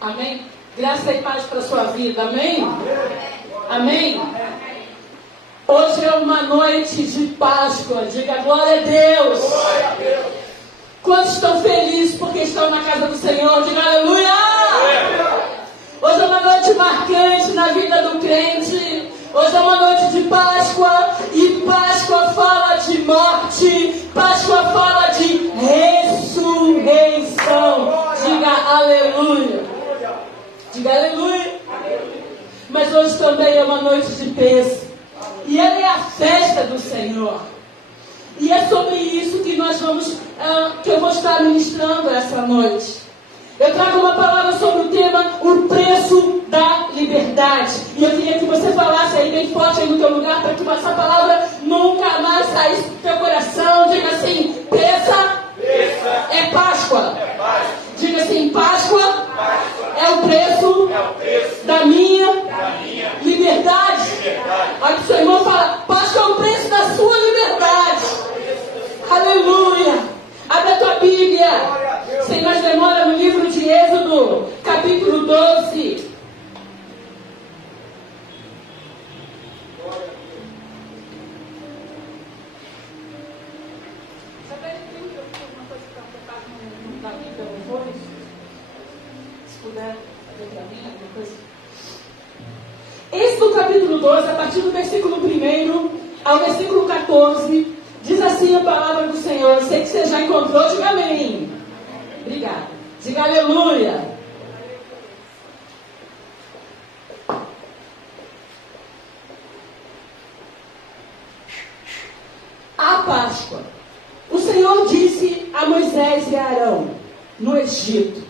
Amém? Graça e paz para a sua vida. Amém? Amém? Hoje é uma noite de Páscoa. Diga glória a Deus. Quantos estão felizes porque estão na casa do Senhor? Diga aleluia. Hoje é uma noite marcante na vida do crente. Hoje é uma noite de Páscoa. E Páscoa fala de morte. Páscoa fala de ressurreição. Diga aleluia. Diga aleluia. Mas hoje também é uma noite de peso. E ela é a festa do Senhor. E é sobre isso que nós vamos, que eu vou estar ministrando essa noite. Eu trago uma palavra sobre o tema, o preço da liberdade. E eu queria que você falasse aí bem forte aí no teu lugar, para que essa palavra nunca mais saísse do teu coração. Diga assim, peça é Páscoa. Diga assim, Páscoa é o preço da minha liberdade. Olha o seu irmão e fala, Páscoa é o preço da sua liberdade. Aleluia. Abre a tua Bíblia. Sem mais demora, no livro de Êxodo, capítulo 12. Êxodo capítulo 12, a partir do versículo 1 ao versículo 14, diz assim a palavra do Senhor. Eu sei que você já encontrou, diga amém. Obrigada. Diga aleluia. A Páscoa. O Senhor disse a Moisés e a Arão, no Egito: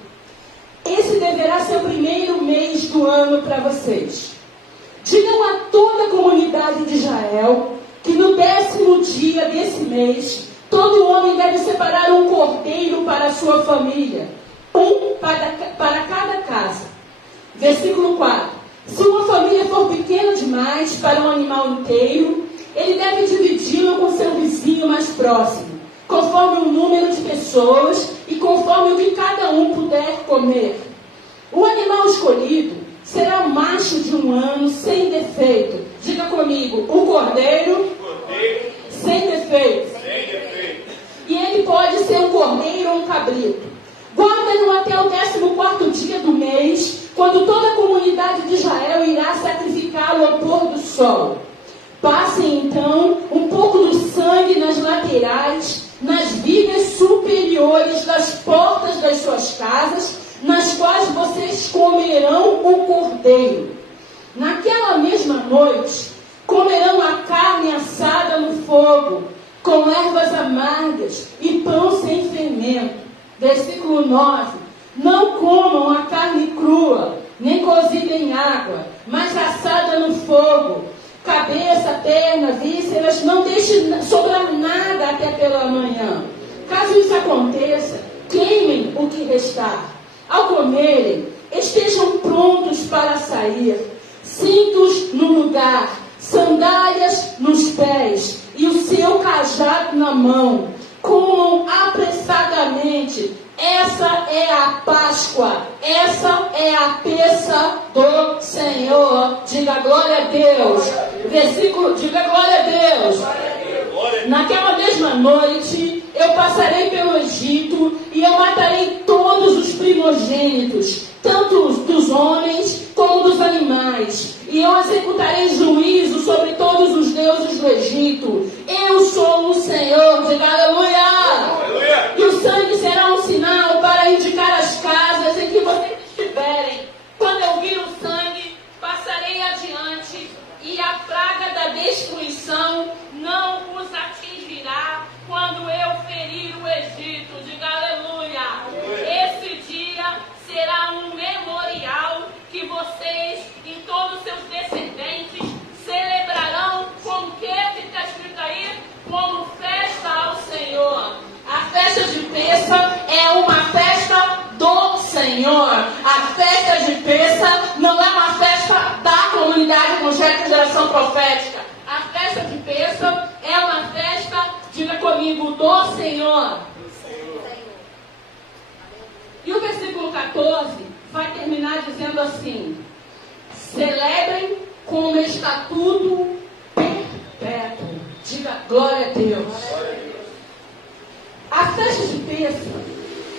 esse deverá ser o primeiro mês do ano para vocês. Digam a toda a comunidade de Israel que no 10º dia desse mês, todo homem deve separar um cordeiro para a sua família, um para cada casa. Versículo 4. Se uma família for pequena demais para um animal inteiro, ele deve dividi-lo com seu vizinho mais próximo, conforme o número de pessoas e conforme o que cada um puder comer. O animal escolhido será macho de 1 ano, sem defeito. Diga comigo, o cordeiro sem defeito. E ele pode ser um cordeiro ou um cabrito. Guarda-no até o 14º dia do mês, quando toda a comunidade de Israel irá sacrificá-lo ao pôr do sol. Passem então um pouco do sangue nas laterais, nas vigas superiores das portas das suas casas, nas quais vocês comerão o cordeiro. Naquela mesma noite, comerão a carne assada no fogo, com ervas amargas e pão sem fermento. Versículo 9. Não comam a carne crua, nem cozida em água, mas assada no fogo. Cabeça, perna, vísceras, não deixe sobrar nada até pela manhã. Caso isso aconteça, queimem o que restar. Ao comerem, estejam prontos para sair, cintos no lugar, sandálias nos pés e o seu cajado na mão. Comam apressadamente. Essa é a Páscoa. Essa é a peça do Senhor. Diga glória a Deus. Versículo, diga glória a Deus. Naquela mesma noite, eu passarei pelo Egito e eu matarei todos os primogênitos, tanto dos homens como dos animais. E eu executarei juízo sobre todos os deuses do Egito. Eu sou o Senhor. Diga aleluia. E o sangue será um sinal para indicar as casas em que vocês estiverem. Quando eu vir o sangue, passarei adiante, e a praga da destruição não os atingirá quando eu ferir o Egito. Diga aleluia. Esse dia será um memorial que vocês e todos os seus descendentes celebrarão com o que está escrito aí? Como festa ao Senhor. A festa de Pêssah é uma festa do Senhor. A festa de Pêssah não é uma festa Comunidade Evangélica Geração Profética. A festa de bênção é uma festa, diga comigo, do Senhor. E o versículo 14 vai terminar dizendo assim: celebrem com um estatuto perpétuo. Diga glória a Deus. A festa de bênção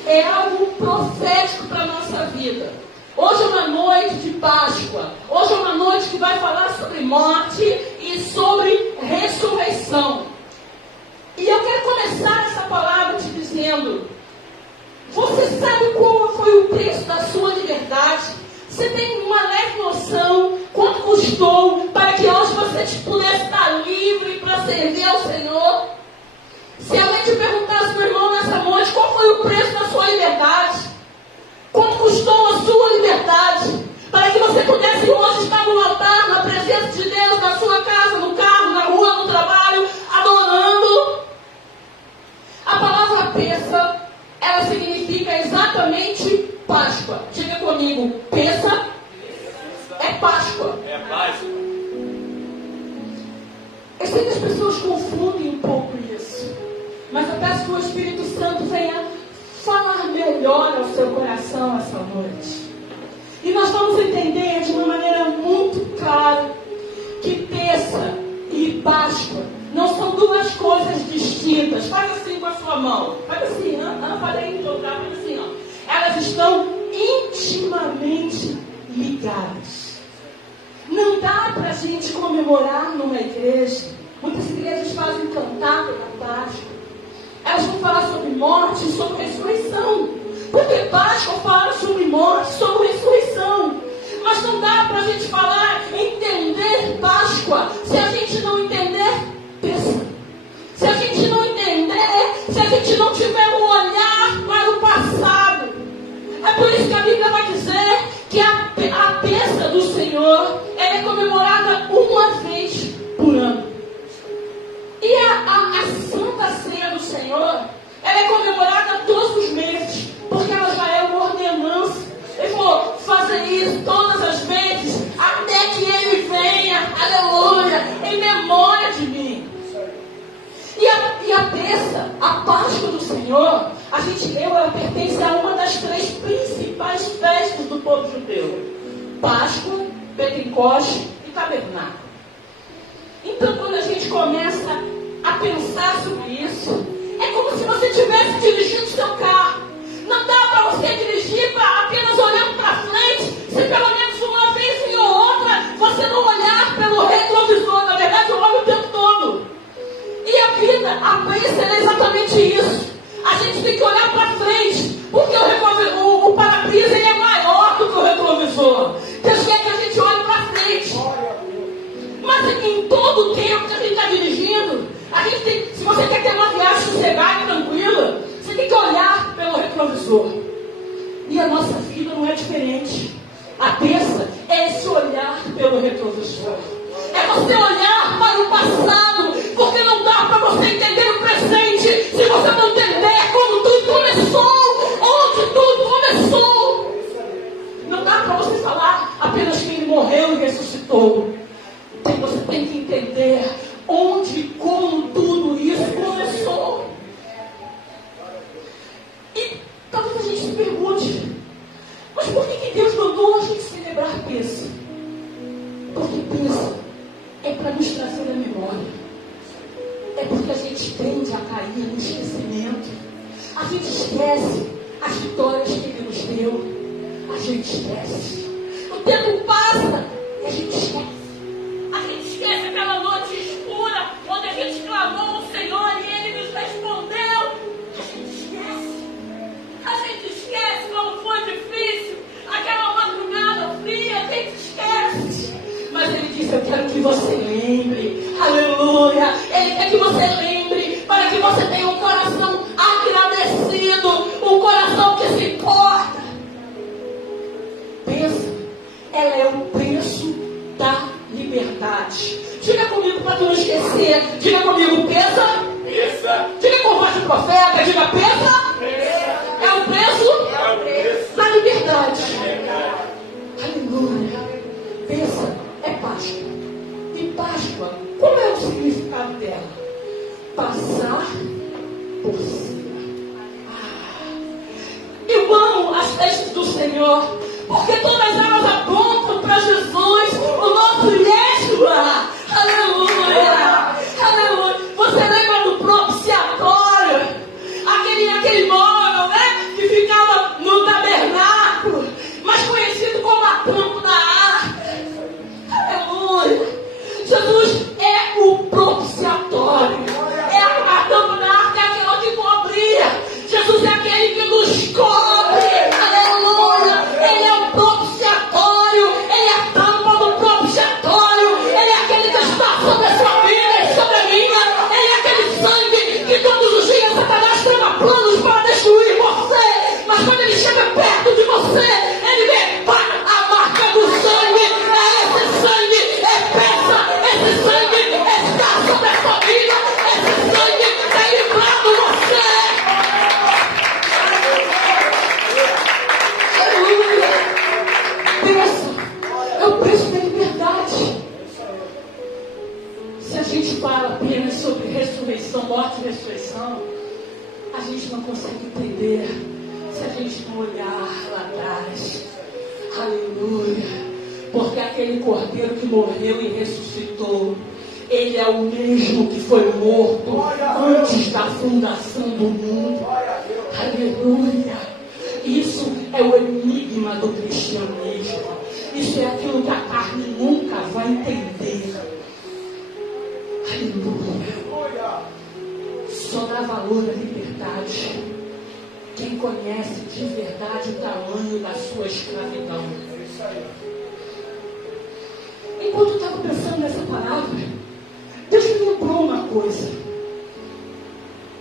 é algo profético para a nossa vida. Hoje é uma noite de Páscoa. Hoje é uma noite que vai falar sobre morte e sobre ressurreição. E eu quero começar essa palavra te dizendo: você sabe qual foi o preço da sua liberdade? Você tem uma leve noção quanto custou para que hoje você pudesse estar livre para servir ao Senhor? Se alguém te perguntasse, meu irmão, nessa noite, qual foi o preço da sua liberdade? Quanto custou a sua liberdade? Para que você pudesse hoje estar no altar, na presença de Deus, na sua casa, no carro, na rua, no trabalho, adorando. A palavra peça, ela significa exatamente Páscoa. Diga comigo, peça é Páscoa. É Páscoa. Eu sei que as pessoas confundem um pouco isso, mas eu peço que o Espírito Santo venha falar melhor ao seu coração essa noite. E nós vamos entender de uma maneira muito clara que peça e Páscoa não são duas coisas distintas. Faz assim com a sua mão. Faz assim, faz aí no lugar, faz assim, ó. Elas estão intimamente ligadas. Não dá para a gente comemorar numa igreja. Muitas igrejas fazem cantata na Páscoa. Elas vão falar sobre morte e sobre ressurreição. Porque Páscoa fala sobre morte, sobre ressurreição. Mas não dá para a gente falar, entender Páscoa, se a gente não entender peça. Se a gente não entender, se a gente não tiver um olhar para o passado. É por isso que a Bíblia vai dizer que a peça do Senhor é comemorada uma vez por ano. E a Santa Ceia do Senhor, ela é comemorada todos os meses, porque ela já é uma ordenança. Eu vou fazer isso todas as vezes, até que Ele venha, aleluia, em memória de mim. E a peça, a Páscoa do Senhor, a gente leu, ela pertence a uma das três principais festas do povo judeu: Páscoa, Pentecoste e Tabernáculo. Então, quando a gente começa a pensar sobre isso, é como se você estivesse dirigindo seu carro. Não dá para você dirigir apenas olhando para frente, se pelo menos uma vez e outra você não olhar pelo retrovisor. Na verdade, eu olho o tempo todo. E a vida, a peça, é exatamente isso. A gente tem que olhar para frente, porque o para-brisa ele é maior do que o retrovisor. Deus quer que a gente olhe para frente. Mas em todo o tempo que a gente está dirigindo, a gente tem, se você quer ter uma viagem sossegada e tranquila, você tem que olhar pelo retrovisor. E a nossa vida não é diferente. A peça é esse olhar pelo retrovisor. É você olhar para o passado, porque não dá para você entender o presente se você não entender como tudo começou, onde tudo começou. Não dá para você falar apenas que Ele morreu e ressuscitou. Você tem que entender onde e como tudo isso começou. E talvez a gente se pergunte, mas por que Deus mandou a gente celebrar peça? Porque peça é para nos trazer a memória. É porque a gente tende a cair no esquecimento. A gente esquece as vitórias que Ele nos deu. A gente esquece. O tempo passa e a gente esquece. A gente esquece aquela noite escura, onde a gente clamou ao Senhor e Ele nos respondeu. A gente esquece. A gente esquece como foi difícil, aquela madrugada fria, a gente esquece. Mas Ele disse, eu quero que você lembre. Aleluia. Ele quer que você lembre, para que você tenha um coração agradecido, um coração que se importa. Pensa, ela é o preço da liberdade. Diga comigo para tu não esquecer. Diga comigo, peça. Peça. Diga com voz de profeta, diga peça. É o preço da liberdade. Aleluia. Peça é Páscoa. significado dela? Passar por cima. Eu amo as festas do Senhor, porque todas elas apontam para Jesus, o nosso Yeshua. Aleluia! Aleluia! Você lembra do propiciatório? Aquele móvel, né? Que ficava no tabernáculo, mas conhecido como a tampa da arca. Aleluia! Jesus é o propiciatório. É a tampa da arca, é aquela que cobria. Jesus é aquele que nos cobre. Aleluia! Ele é o propiciatório. Ele é a tampa do propiciatório. Ele é aquele que está sobre a sua vida e sobre a minha. Ele é aquele sangue que todos os dias Satanás trama planos para destruir você. Mas quando ele chega perto de você, ele vê a marca do sangue. É esse sangue, é peça. Esse sangue está sobre a sua vida. Esse sangue tem livrado você. Aleluia. Peça. É o preço da liberdade. Se a gente fala apenas sobre ressurreição, morte e ressurreição, a gente não consegue entender se a gente não olhar lá atrás. Aleluia. Porque aquele cordeiro que morreu e ressuscitou, ele é o mesmo que foi morto antes da fundação do mundo. Aleluia. Isso é o enigma do cristianismo. Isso é aquilo que a carne nunca vai entender. Aleluia. Só dá valor à liberdade quem conhece de verdade o tamanho da sua escravidão. Enquanto eu estava pensando nessa palavra, Deus me lembrou uma coisa.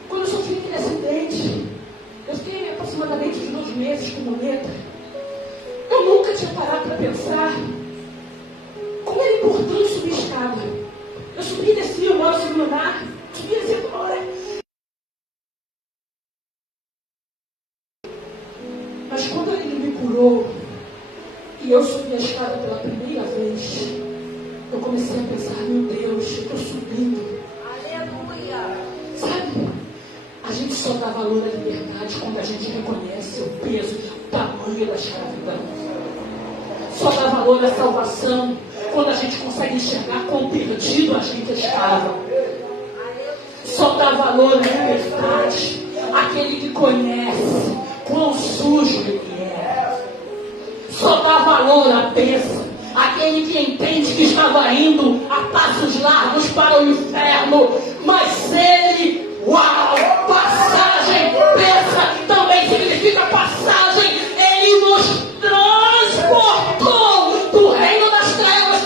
Quando eu sofri aquele acidente, eu fiquei aproximadamente uns 2 meses com muleta. Eu nunca tinha parado para pensar como era importante subir escada. Eu subia e descia, eu moro no segundo andar, subia e descia toda hora. Mas quando ele me curou e eu subi a escada pela primeira vez, eu comecei a pensar, meu Deus, eu estou subindo. Aleluia! Sabe? A gente só dá valor à liberdade quando a gente reconhece o peso, o tamanho da escravidão. Só dá valor à salvação quando a gente consegue enxergar quão perdido a gente estava. Só dá valor à liberdade aquele que conhece quão sujo ele é. Só dá valor à bênção aquele que entende que estava indo a passos largos para o inferno, mas ele, uau, passagem, bênção também significa passagem. Ele nos transportou do reino das trevas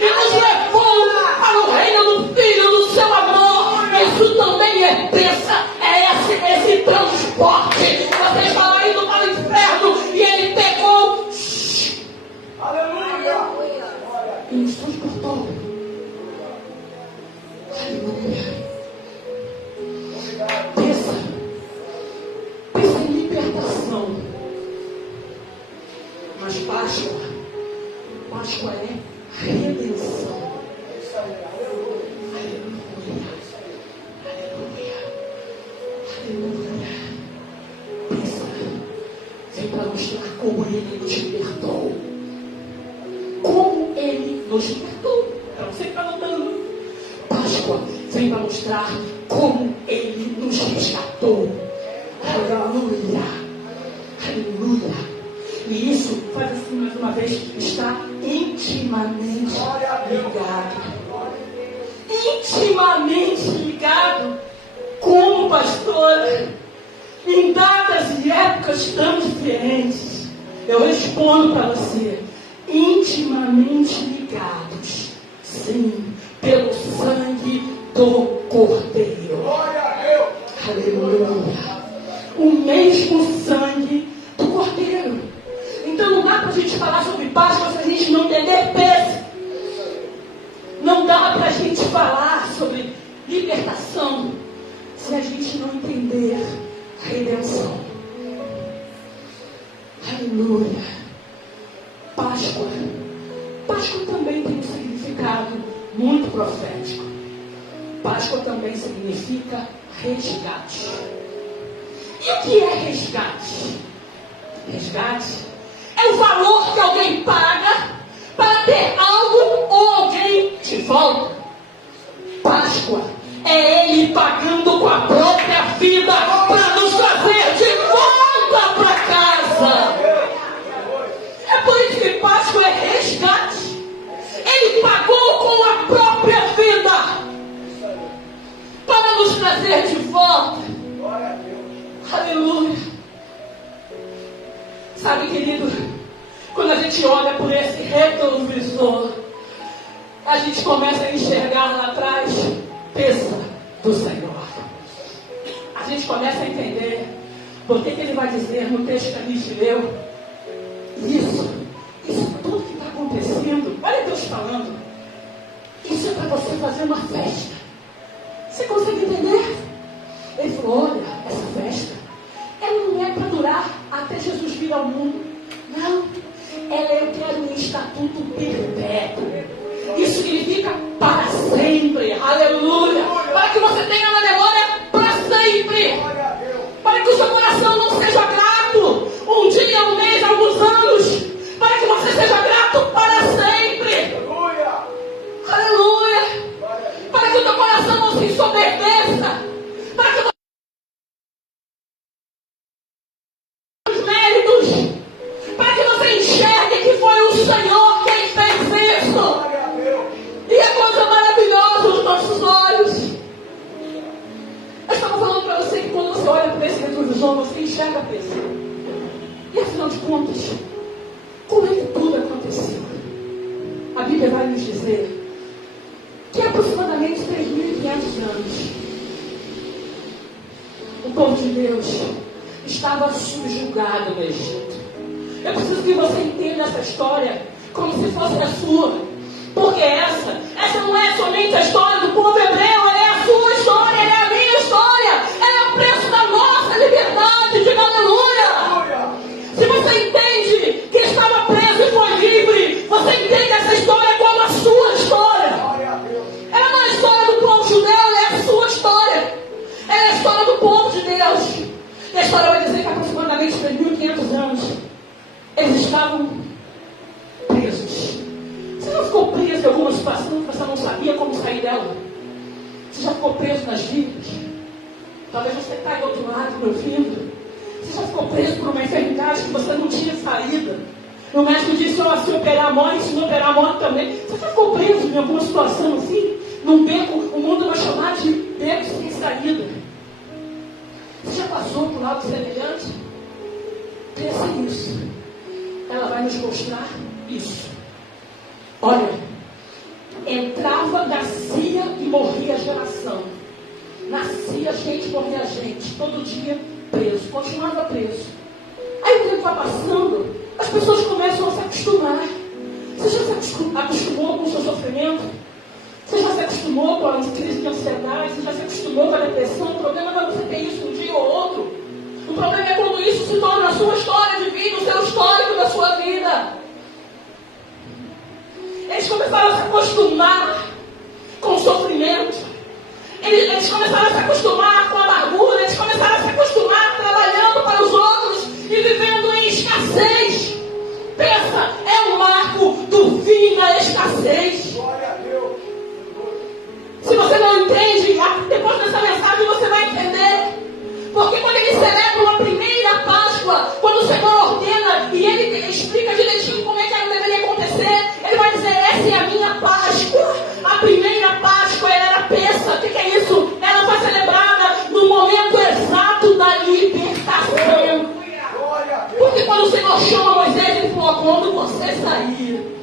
e nos levou para o reino do Filho do seu amor. Isso também é bênção, é esse transporte. Você estava indo para o inferno e ele pegou. Aleluia! E nos transportou. Aleluia. Pensa em libertação. Mas Páscoa é redenção. Aleluia. Aleluia. Aleluia. Pensa, vem para mostrar como ele nos libertou. Como ele nos libertou. É você que está notando. Páscoa vem para mostrar como ele nos resgatou. Aleluia. Aleluia. E isso faz assim mais uma vez, está intimamente ligado. Intimamente ligado. Como, pastora? Em datas e épocas tão diferentes, eu respondo para você: intimamente ligados, sim, pelo sangue do Cordeiro. Aleluia. O mesmo sangue do Cordeiro. Então não dá para a gente falar sobre Páscoa se a gente não entender peso. Não dá para a gente falar sobre libertação se a gente não entender a redenção. Aleluia. Páscoa também tem um significado muito profético. Páscoa também significa resgate. E o que é resgate? Resgate é o valor que alguém paga para ter algo ou alguém de volta. Páscoa é Ele pagando com a própria vida para nos trazer de volta para casa. É por isso que Páscoa é resgate. Ele pagou com a própria vida para nos trazer de volta. Aleluia. Sabe, querido, quando a gente olha por esse retrovisor, a gente começa a enxergar lá atrás peça do Senhor. A gente começa a entender por que ele vai dizer no texto que a gente leu, isso tudo que está acontecendo, olha Deus falando, isso é para você fazer uma festa. Você consegue entender? Ele falou, olha, essa festa, ela não é para durar até Jesus vir ao mundo. Não, ela eu quero um estatuto perpétuo. Isso significa para sempre. Aleluia. Para que você tenha na memória para sempre. Para que o seu coração não seja grato um dia, um mês, alguns anos. Para que você seja grato para sempre. Aleluia. Para que o teu coração não se ensoberbeça. Para que os méritos. Para que você enxergue que foi o Senhor quem fez isso. E é coisa maravilhosa aos nossos olhos. Eu estava falando para você que quando você olha para esse retrovisor, você enxerga a pessoa. E afinal de contas, como é que tudo aconteceu? A Bíblia vai nos dizer que há aproximadamente 3.500 anos, o povo de Deus estava subjugado no Egito. Eu preciso que você entenda essa história como se fosse a sua. Porque essa não é somente a história do povo hebreu, ela é a sua história, ela é a minha história, ela é o preço da nossa liberdade, diga aleluia. Se você entende que estava preso e foi livre, você entende essa história como a sua história. Ela não é a história do povo judeu, ela é a sua história. Ela é a história do povo de Deus. E a história vai dizer que aproximadamente 3.500 anos eles estavam presos. Você já ficou preso em alguma situação que você não sabia como sair dela? Você já ficou preso nas dívidas? Talvez você está do outro lado me ouvindo. Você já ficou preso por uma enfermidade que você não tinha saída? O médico disse, se operar a morte, se não operar a morte também. Você já ficou preso em alguma situação assim? Num beco, o mundo vai chamar de beco sem saída. Você já passou por algo semelhante? Pensa nisso. Ela vai nos mostrar isso. Olha, entrava, nascia e morria a geração. Nascia gente, morria gente. Todo dia preso, continuava preso. Aí o tempo vai passando, as pessoas começam a se acostumar. Você já se acostumou com o seu sofrimento? Você já se acostumou com a crise de ansiedade? Você já se acostumou com a depressão? O problema não é você ter isso um dia ou outro. O problema é quando isso se torna a sua história de vida, o seu histórico da sua vida. Eles começaram a se acostumar com o sofrimento. Eles começaram a se acostumar com a amargura. Eles começaram a se acostumar trabalhando para os outros e vivendo em escassez. Pensa, é o marco do fim da escassez. Se você não entende, depois dessa mensagem você vai entender. Porque quando ele celebra uma primeira Páscoa, quando o Senhor ordena e ele explica direitinho como é que ela deveria acontecer, ele vai dizer, essa é a minha Páscoa. A primeira Páscoa ela era peça. O que é isso? Ela foi celebrada no momento exato da libertação. Porque quando o Senhor chama Moisés, ele falou, quando você sair,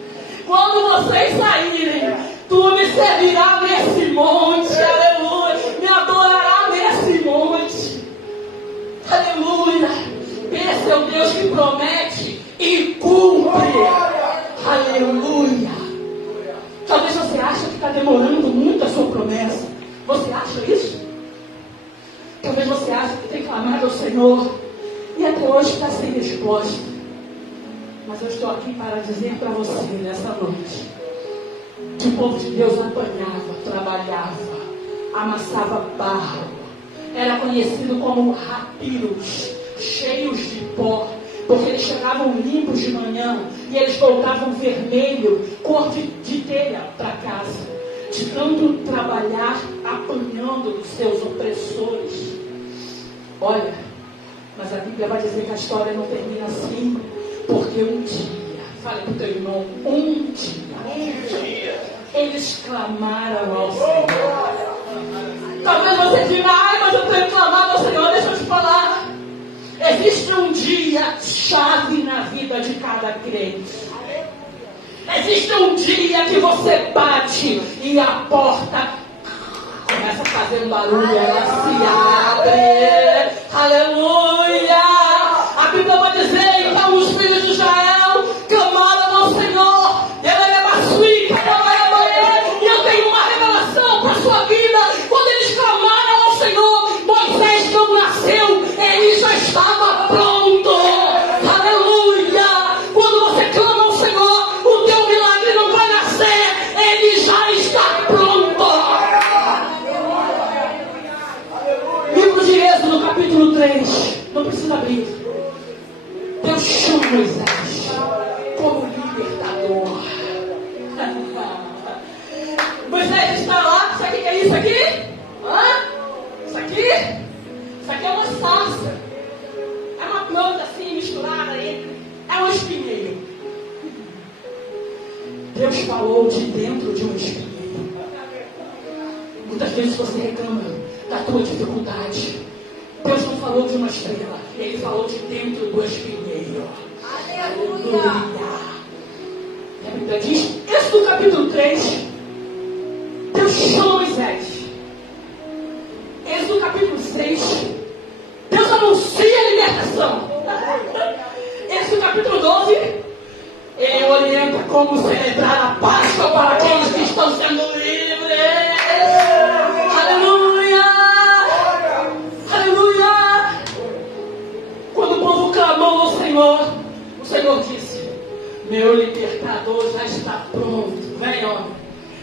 quando vocês saírem, tu me servirá nesse monte, aleluia, me adorará nesse monte. Aleluia. Esse é o Deus que promete e cumpre. Aleluia. Talvez você ache que está demorando muito a sua promessa. Você acha isso? Talvez você ache que tem clamado ao Senhor e até hoje está sem resposta. Mas eu estou aqui para dizer para você nessa noite, que o povo de Deus apanhava, trabalhava, amassava barro. Era conhecido como rapiros, cheios de pó, porque eles chegavam limpos de manhã e eles voltavam vermelho, cor de telha para casa, de tanto trabalhar apanhando dos seus opressores. Olha, mas a Bíblia vai dizer que a história não termina assim, porque um dia, fale para o teu irmão, um dia, eles clamaram ao Senhor. Talvez você diga, ai, mas eu tenho clamado ao Senhor. Deixa eu te falar. Existe um dia chave na vida de cada crente. Existe um dia que você bate e a porta começa a fazer um barulho, ela se abre. Aleluia! A Bíblia vai dizer, então os filhos de Israel clamaram ao Senhor. E eu tenho uma revelação para a sua vida. Quando eles clamaram ao Senhor, Moisés não nasceu, ele já estava pronto. Aleluia! Quando você clama ao Senhor, o teu milagre não vai nascer, ele já está pronto. Livro de Êxodo, capítulo 3. Não precisa abrir. Deus chama Moisés como libertador. Moisés está lá. Sabe o que é isso aqui? Isso aqui? Isso aqui é uma sarça. É uma planta assim misturada entre. É um espinheiro. Deus falou de dentro de um espinheiro. Muitas vezes você reclama da tua dificuldade. Deus não falou de uma estrela, ele falou de dentro do espinheiro. Aleluia! A Bíblia diz, Êxodo capítulo 3, Deus chama Moisés. Êxodo capítulo 6, Deus anuncia a libertação. Êxodo capítulo 12, ele orienta como celebrar a Páscoa para aqueles que estão sendo livres. Aleluia! Aleluia! Quando o povo clamou ao Senhor, o Senhor disse, meu libertador já está pronto. Vem, homem.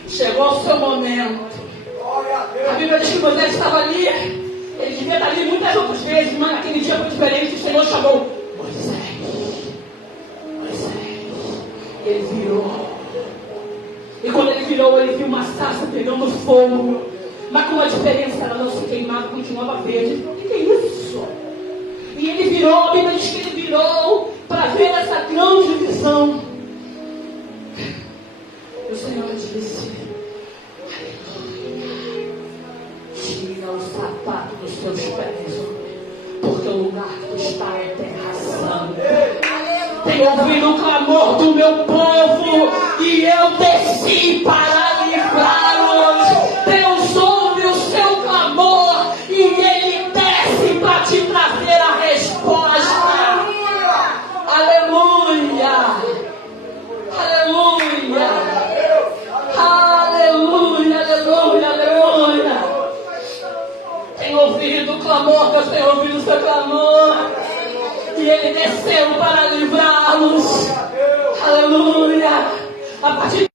Chegou o seu momento. A Bíblia diz que Moisés estava ali. Ele devia estar ali muitas outras vezes, mas naquele dia foi diferente. O Senhor chamou Moisés. Moisés. Ele virou. E quando ele virou, ele viu uma sarça pegando fogo. Mas com uma diferença, ela não se queimava, continuava verde. Ele falou, o que é isso? E ele virou, a Bíblia diz que ele virou para ver essa grande visão. E o Senhor disse, aleluia, tira o sapato dos teus pés, porque o lugar que tu está é terra santa. Tenho ouvido o clamor do meu povo e eu desci para livrá-los. Deus ouve o seu clamor e ele desce para te trazer a resposta. Aleluia! Aleluia! Aleluia! Aleluia! Aleluia! Tenho ouvido o clamor, Deus tem ouvido o seu clamor. E ele desceu para livrá-los. Aleluia! A partir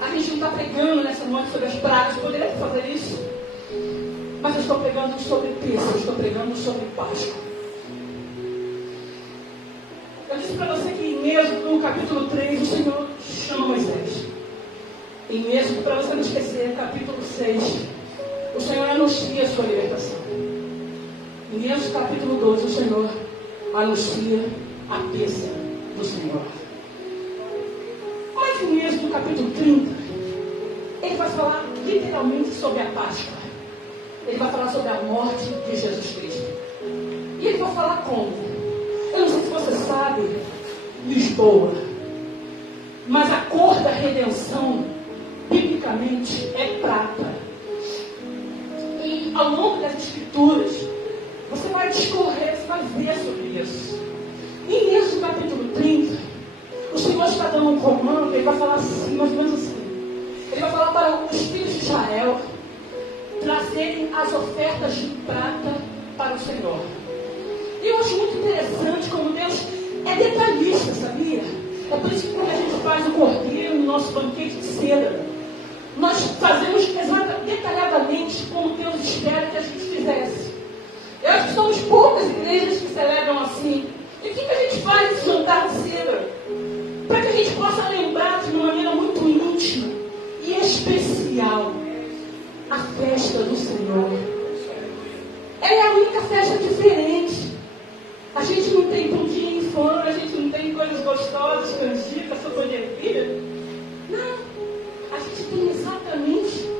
a gente não está pregando nessa noite sobre as pragas, poderia fazer isso. Mas eu estou pregando sobre Pêssego, eu estou pregando sobre Páscoa. Eu disse para você que em Êxodo, no capítulo 3, o Senhor chama Moisés. Em Êxodo, para você não esquecer, capítulo 6, o Senhor anuncia a sua libertação. Em Êxodo, capítulo 12, o Senhor anuncia a bênção do Senhor. Mas em Êxodo, capítulo 30, ele vai falar literalmente sobre a Páscoa. Ele vai falar sobre a morte de Jesus Cristo. E ele vai falar como? Eu não sei se você sabe, Lisboa, mas a cor da redenção, biblicamente, é prata. E ao longo das Escrituras, você vai discorrer, você vai ver sobre isso. E em Êxodo capítulo 30, o Senhor está dando um comando, ele vai falar assim, mais ou menos assim. Ele vai falar para os filhos de Israel trazerem as ofertas de prata para o Senhor. E eu acho muito interessante como Deus é detalhista, sabia? É gente não tem pãozinho fã, a gente não tem coisas gostosas, canjicas, sopa de ervilha. Não. A gente tem exatamente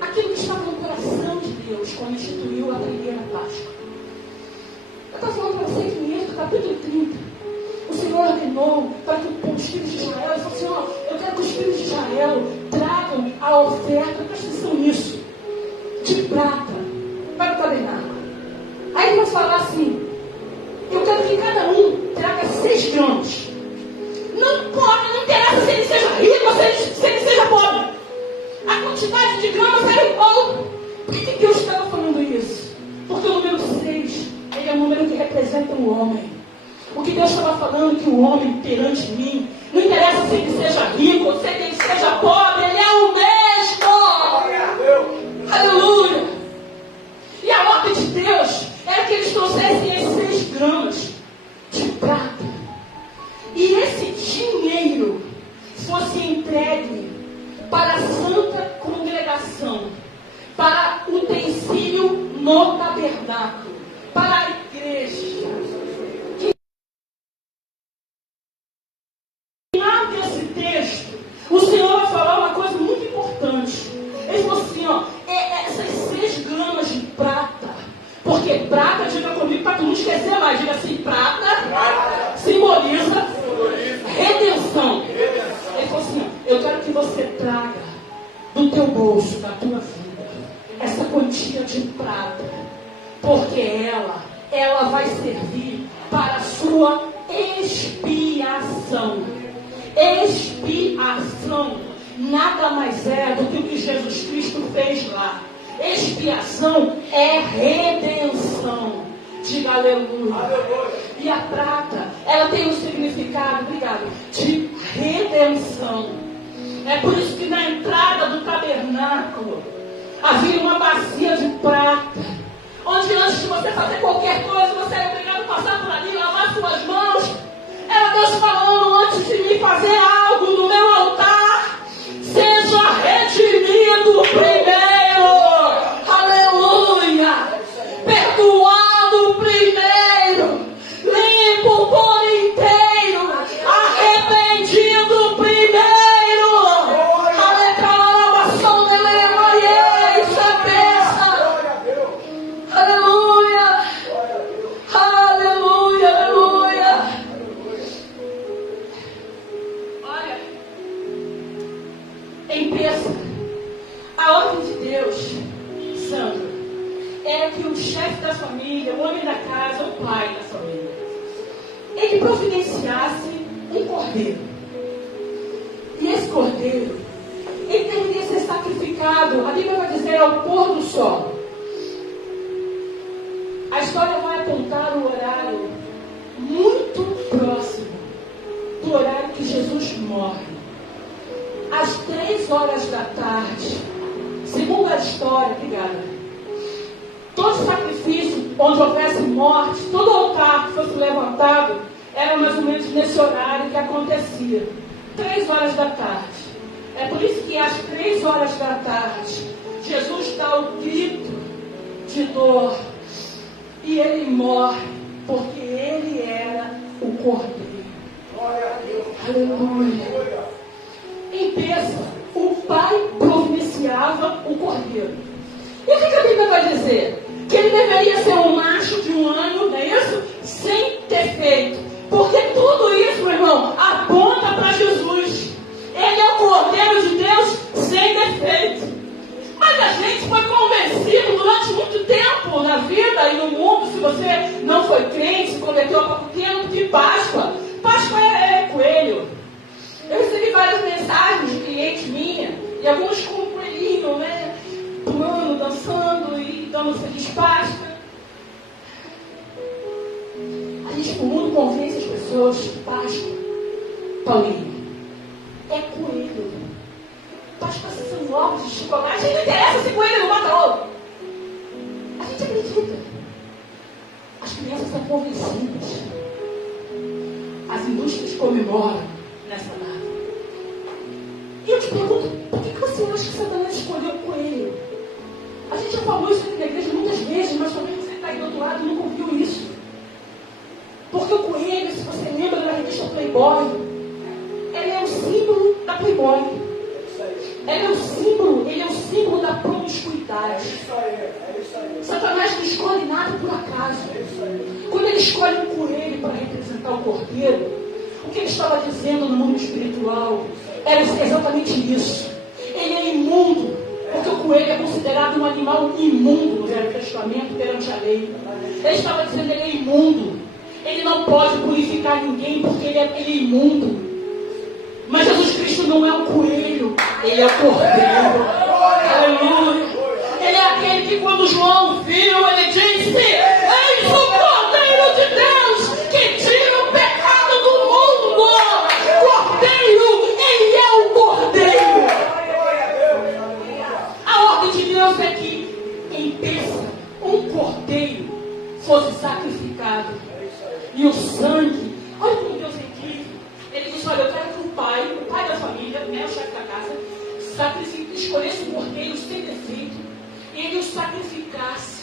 aquilo que estava no coração de Deus quando instituiu a primeira Páscoa. Eu estou falando para vocês em Êxodo, capítulo 30. O Senhor ordenou para que os filhos de Israel, ele falou assim, ó, eu quero que os filhos de Israel tragam a oferta, presta atenção nisso, de prata, para o tabernáculo. Aí ele vai falar assim, eu quero que cada um traga 6 grãos. Não pode, não interessa se ele seja rico ou se ele seja pobre. A quantidade de grãos era igual. Por que Deus estava falando isso? Porque o número 6, ele é o número que representa o homem. O que Deus estava falando que o homem perante mim, não interessa se ele seja rico ou se ele seja pobre, ele é o mesmo. Aleluia. E a ordem de Deus era que eles trouxessem as 6 grãos de prata. E esse dinheiro fosse entregue para a santa congregação, para o utensílio no tabernáculo, para a igreja. Desse texto, o Senhor vai falar uma coisa muito importante. Ele falou assim, ó, essas 6 gramas de prata, porque prata, diga comigo para tu não esquecer mais, diga assim, prata simboliza redenção. Ele falou assim, ó, eu quero que você traga do teu bolso, da tua vida, essa quantia de prata, porque ela vai servir para a sua expiação. Expiação nada mais é do que o que Jesus Cristo fez lá. Expiação é redenção. Diga aleluia. E a prata, ela tem um significado, obrigado, de redenção. É por isso que na entrada do tabernáculo havia uma bacia de prata, onde antes de você fazer qualquer coisa, você era obrigado a passar por ali, lavar suas mãos. Era Deus falando, antes de me fazer algo no meu altar, seja redimido primeiro. Aleluia. Perdoado primeiro. Limpo por inteiro. Arrependido primeiro. Aleluia. Aleluia. Aleluia. Olha, em Pêssego, a ordem de Deus, Sandra, é que o chefe da família, o homem da casa, o pai da família, ele providenciasse um cordeiro. E esse cordeiro, ele deveria ser sacrificado, a Bíblia vai dizer, ao pôr do sol. A história vai apontar o horário muito próximo do horário que Jesus morre. Às 3 horas da tarde, segundo a história, obrigada, todo sacrifício onde houvesse morte, todo altar que fosse levantado, era mais ou menos nesse horário que acontecia. 3 horas da tarde. É por isso que às 3 horas da tarde, Jesus dá o grito de dor. E ele morre, porque ele era o cordeiro. Aleluia. Em Pêssego, o pai providenciava o cordeiro. E o que a Bíblia vai dizer? Que ele deveria ser um macho de 1 ano, não é isso? Sem defeito. Porque tudo isso, meu irmão, aponta para Jesus. Ele é o Cordeiro de Deus sem defeito. Mas a gente foi convencido durante muito tempo na vida e no mundo, se você não foi crente, se converteu há pouco tempo, que Páscoa é coelho. Eu recebi várias mensagens de clientes minha, e alguns com um coelhinho, né? Pulando, dançando e dando feliz Páscoa. A gente, o mundo convence as pessoas que Páscoa, Paulinho, é coelho. Páscoa são ovos de chocolate. Não interessa se coelho não mata ovo. A gente acredita. As crianças são convencidas. As indústrias comemoram nessa data. E eu te pergunto, por que você acha que Satanás escolheu o coelho? A gente já falou isso aqui na igreja muitas vezes, mas talvez você está aí do outro lado e nunca ouviu isso. Playboy. Ele é o símbolo da Playboy. Ele é o símbolo da promiscuidade. Satanás não escolhe nada por acaso. Quando ele escolhe um coelho para representar o cordeiro, o que ele estava dizendo no mundo espiritual era exatamente isso. Ele é imundo, porque o coelho é considerado um animal imundo no Velho Testamento perante a lei. Ele estava dizendo que ele é imundo. Ele não pode purificar ninguém porque ele é imundo. Mas Jesus Cristo não é um coelho, ele é o cordeiro. Aleluia. Ele é aquele que quando João viu, ele disse: eis o Cordeiro de Deus que tira o pecado do mundo. Cordeiro, ele é o Cordeiro. A ordem de Deus é que em Pêssega um cordeiro fosse sacrificado. E o sangue, olha como Deus é incrível. Ele disse: olha, eu quero que o pai da família, né, o chefe da casa, escolhesse um cordeiro sem defeito, e ele o sacrificasse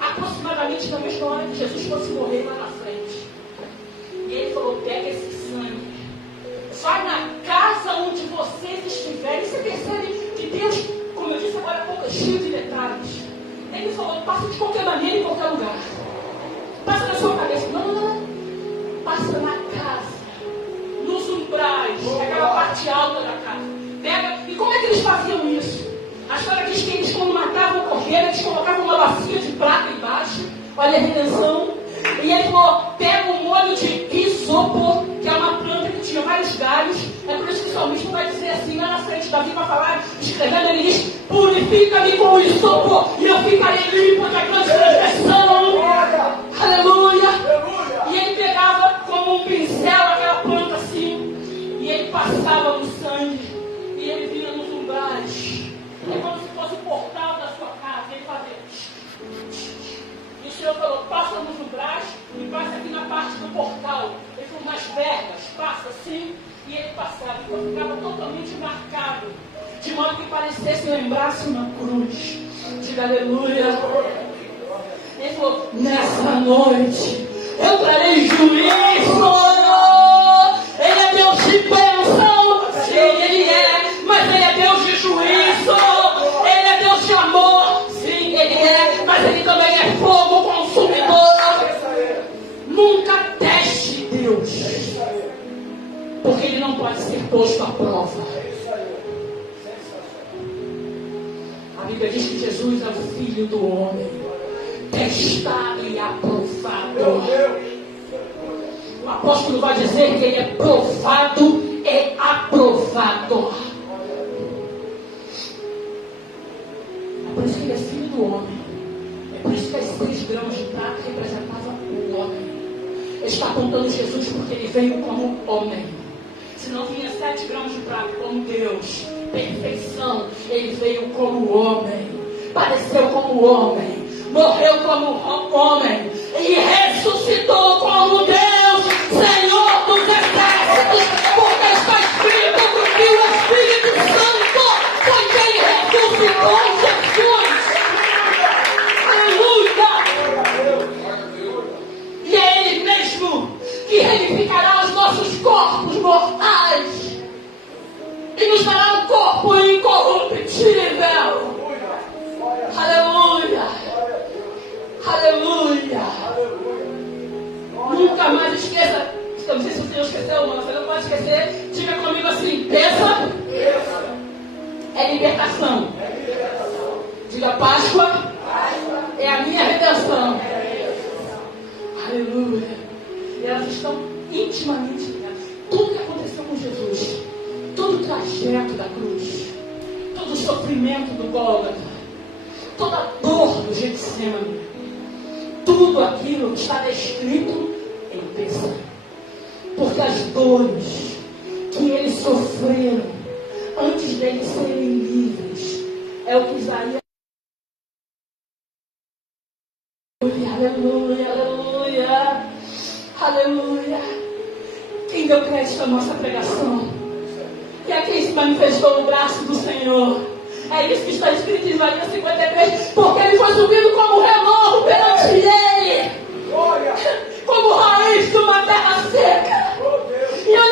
aproximadamente na mesma hora que Jesus fosse morrer lá na frente. E ele falou: pega esse sangue, vai na casa onde vocês estiverem. E você percebe que Deus, como eu disse agora há pouco, é cheio de detalhes. Ele falou: passa de qualquer maneira em qualquer lugar. Passa na sua cabeça. Não. Passa na casa, nos umbrais, aquela parte alta da casa. Pega. E como é que eles faziam isso? A história diz que eles, quando matavam o cordeiro, eles colocavam uma bacia de prata embaixo. Olha a redenção. E ele falou: pega um molho de isopo, que é uma planta que tinha vários galhos. É por isso que o salmista vai dizer assim, lá na frente, Davi vai falar, escrevendo, ele diz: purifica-me com o isopo, e eu ficarei limpo de a grande transgressão. Aleluia. E ele pegava como um pincel aquela planta assim, e ele passava no sangue, e ele vinha nos umbrais. É como se fosse o portal da sua casa. Ele fazia. E o Senhor falou: passa nos umbrais e passa aqui na parte do portal. Ele falou: nas vergas, passa assim. E ele passava, então ficava totalmente marcado, de modo que parecesse lembrar-se uma cruz. Diga aleluia. Ele falou: nessa noite eu trarei juízo. Ele é Deus de bênção, sim, ele é, mas ele é Deus de juízo. Ele é Deus de amor, sim, ele é, mas ele também é fogo consumidor. Nunca teste Deus, porque ele não pode ser posto à prova. A Bíblia diz que Jesus é o Filho do Homem, testado e aprovado. O apóstolo vai dizer que ele é provado e aprovado. É por isso que ele é filho do homem. É por isso que as 6 gramas de prata representavam o homem. Ele está apontando Jesus porque ele veio como homem. Se não vinha 7 gramas de prata como Deus, perfeição, ele veio como homem, padeceu como homem, morreu como homem e ressuscitou como Deus, Senhor dos exércitos, porque está escrito que o Espírito Santo foi quem ressuscitou Jesus. Aleluia! E é Ele mesmo que revivificará os nossos corpos mortais e nos dará um corpo incorruptível. Aleluia! Aleluia! Nunca mais esqueça. Eu não sei se o Senhor esqueceu, mas você não pode esquecer. Diga comigo assim: bênção é libertação. Diga: Páscoa é a minha redenção. Aleluia! E elas estão intimamente ligadas. Tudo que aconteceu com Jesus, todo o trajeto da cruz, todo o sofrimento do Gólgota, toda a dor do Getsemane, tudo aquilo está descrito em Pêssega. Porque as dores que eles sofreram antes deles serem livres é o que Isaías. Aleluia, aleluia, aleluia. Quem deu crédito à nossa pregação? Que é quem se manifestou no braço do Senhor. É isso que está escrito em Isaías 53. Porque ele foi subido como renovo perante ele, como raiz de uma terra seca. E eu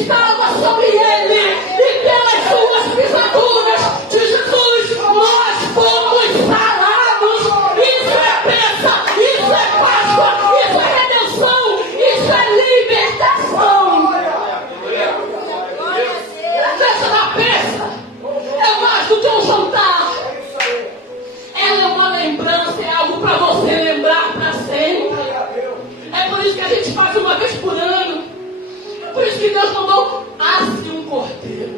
estava sobre ele, e pelas suas pisaduras de Jesus nós fomos sarados. Isso é bênção, isso é Páscoa, isso é redenção, isso é libertação. A festa da peça é mais do que um jantar. Ela é uma lembrança, é algo para você lembrar para sempre. É por isso que a gente faz uma vez por ano. É por isso que Deus mandou asse um cordeiro.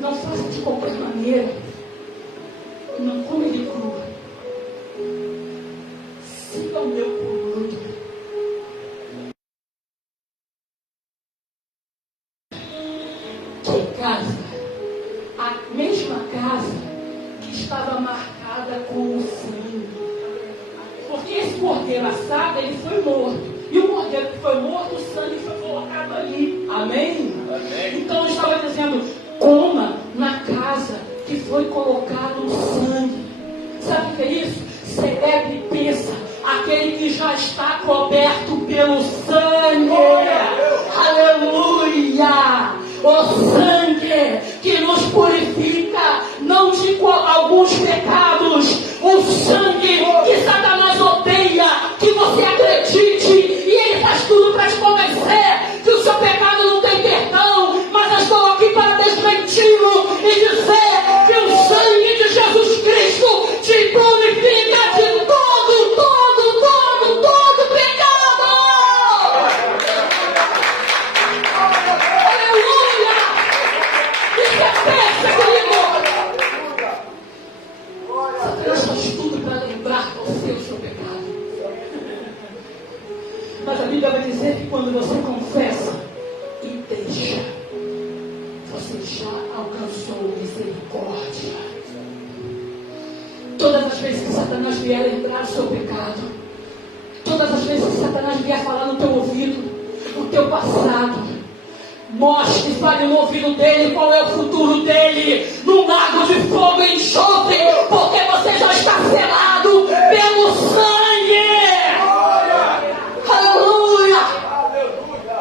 Não faça de qualquer maneira. Não come ele cru. Siga o meu comando. Que casa, a mesma casa que estava marcada com o sangue. Porque esse cordeiro assado, ele foi morto. E o cordeiro que foi morto, o sangue foi colocado ali. Amém? Amém. Então eu estava dizendo, coma na casa que foi colocado o sangue. Sabe o que é isso? Celebre e pensa, aquele que já está coberto pelo sangue. Aleluia! O sangue que nos purifica, não de alguns pecados. O sangue que Satanás odeia, que você acredite, e ele faz tudo para te convencer que o seu pecado não tem perdão. Mas eu estou aqui para desmenti-lo e dizer que o sangue de Jesus Cristo te purifica de todo pecado. Aleluia! Isso é festa, querido. Satanás faz tudo para lembrar você o seu pecado. Mas a Bíblia vai dizer que quando você confessa e deixa, você já alcançou misericórdia. Todas as vezes que Satanás vier lembrar o seu pecado, todas as vezes que Satanás vier falar no teu ouvido, o teu passado, mostre, fale no ouvido dele qual é o futuro dele, num lago de fogo e enxofre, porque você já está selado pelo sangue. Aleluia!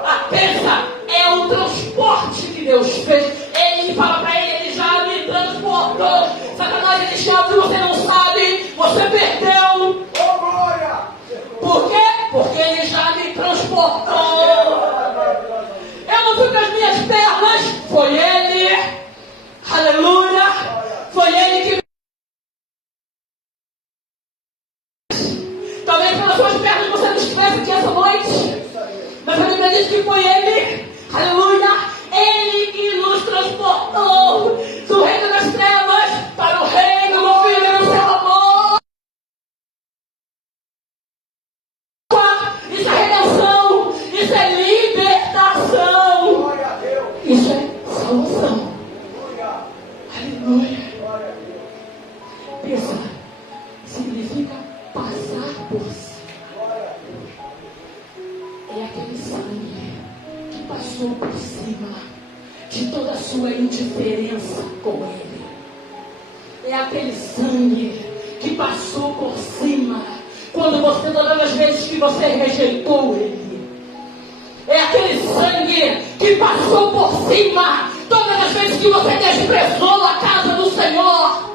A peça é o transporte que Deus fez. Ele fala para ele, ele já me transportou. Satanás, ele chama, se você não sabe, você perdeu. Por quê? Porque ele já me transportou. Eu não fui com as minhas pernas, foi ele. Aleluia! Foi ele que. Talvez pelas suas pernas você não estivesse aqui essa noite, mas a Bíblia diz que foi ele. Aleluia! Ele que nos transportou do reino das trevas para o reino do Filho do seu amor. Isso é redenção, isso é libertação, isso é salvação. Aleluia. Pensa, significa passar por cima. É aquele sangue que passou por cima de toda a sua indiferença com ele. É aquele sangue que passou por cima quando você, todas as vezes que você rejeitou ele. É aquele sangue que passou por cima todas as vezes que você desprezou a casa do Senhor.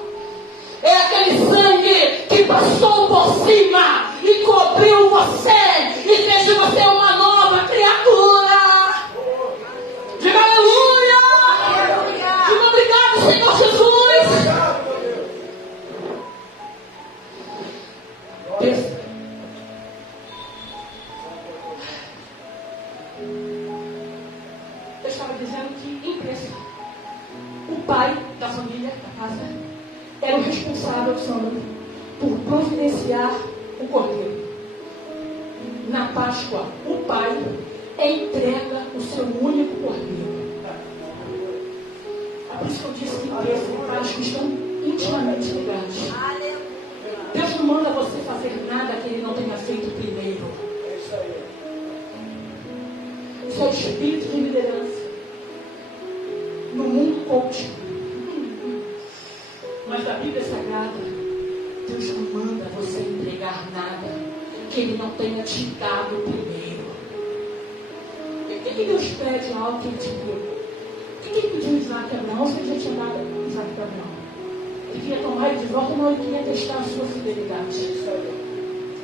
É aquele sangue que passou por cima e cobriu você e fez de você uma nova criatura. Diga aleluia! Diga obrigado, Senhor Jesus! Pensa. Eu estava dizendo que, em peça, o pai da família, da casa, era o responsável, Sandra, por providenciar o cordeiro. Na Páscoa, o pai entrega o seu único cordeiro. É por isso que eu disse que peça e Páscoa estão intimamente ligados. Deus não manda você fazer nada que ele não tenha feito primeiro. Isso é o espírito de liderança no mundo coach. Mas a Bíblia Sagrada, Deus não manda você entregar nada que ele não tenha te dado primeiro. que Deus pede algo que ele te deu? O que ele pediu Isaac a Abraão? Se ele já tinha dado Isaac para Abraão. Ele queria tomar ele de volta, não, ele queria testar a sua fidelidade.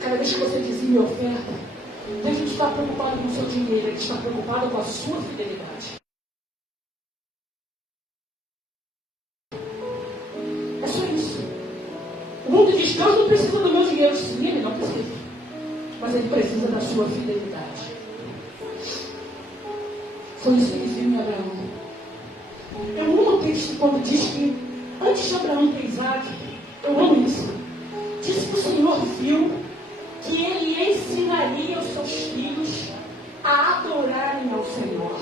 Cada vez que você dizia oferta, Deus não está preocupado com o seu dinheiro, Ele está preocupado com a sua fidelidade. É só isso. O mundo diz, Deus não precisa do meu dinheiro. Sim, Ele não precisa. Mas Ele precisa da sua fidelidade. Foi isso que Ele viu em Abraão. Eu amo o texto quando diz que, antes de Abraão ter Isaac, eu amo isso. Diz que o Senhor viu que Ele ensinaria os seus filhos a adorarem ao Senhor.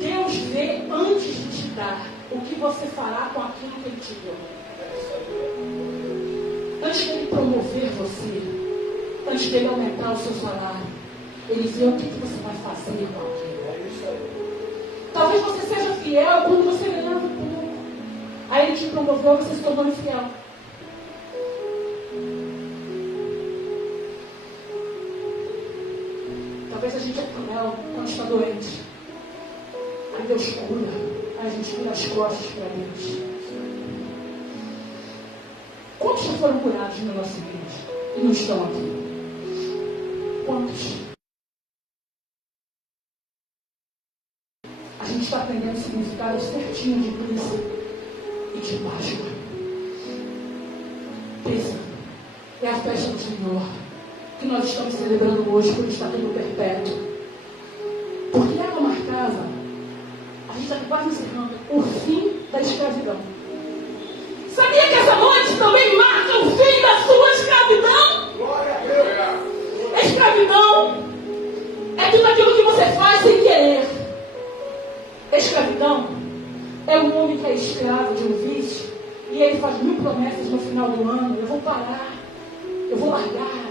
Deus vê antes de te dar o que você fará com aquilo que Ele te deu. Antes de Ele promover você, antes de Ele aumentar o seu salário, Ele vê o que você vai fazer com aquilo. Talvez você seja fiel quando você ganhava pouco. Aí Ele te promoveu e você se tornou infiel. Talvez a gente é fiel quando está doente. Aí Deus cura. Aí a gente vira as costas para Deus. Quantos já foram curados na nossa igreja e não estão aqui? Quantos? A gente está aprendendo o significado certinho de bênção e de Páscoa. Bênção é a festa do Senhor que nós estamos celebrando hoje por estar tudo perpétuo. Porque ela marcava, a gente está quase encerrando, o fim da escravidão. Sabia que essa noite também marca o fim da sua escravidão? Glória a Deus! Escravidão é tudo aquilo que você faz sem querer. Escravidão é um homem que é escravo de um vício e ele faz 1000 promessas no final do ano. Eu vou parar, eu vou largar,